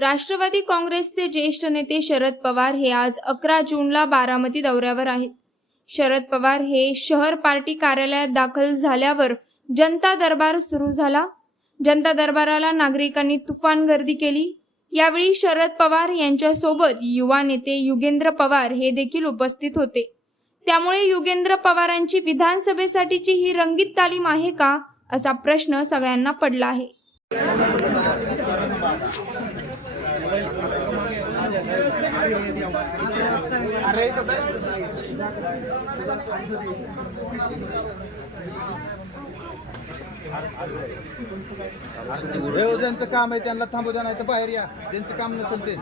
राष्ट्रवादी काँग्रेसचे ज्येष्ठ नेते शरद पवार हे आज 11 जूनला बारामती दौऱ्यावर आहेत। शरद पवार हे शहर पार्टी कार्यालयात दाखल झाल्यावर जनता दरबार सुरू झाला। जनता दरबाराला नागरिकांनी तुफान गर्दी केली। यावेळी शरद पवार यांच्या सोबत युवा नेते युगेंद्र पवार हे देखील उपस्थित होते। त्यामुळे युगेंद्र पवारांची विधानसभेसाठीची ही रंगीत तालीम आहे का, असा प्रश्न सगळ्यांना पडला आहे। ज्यांचं काम आहे त्यांना थांबू द्या, नाही तर बाहेर या। ज्यांचं काम नसेल ते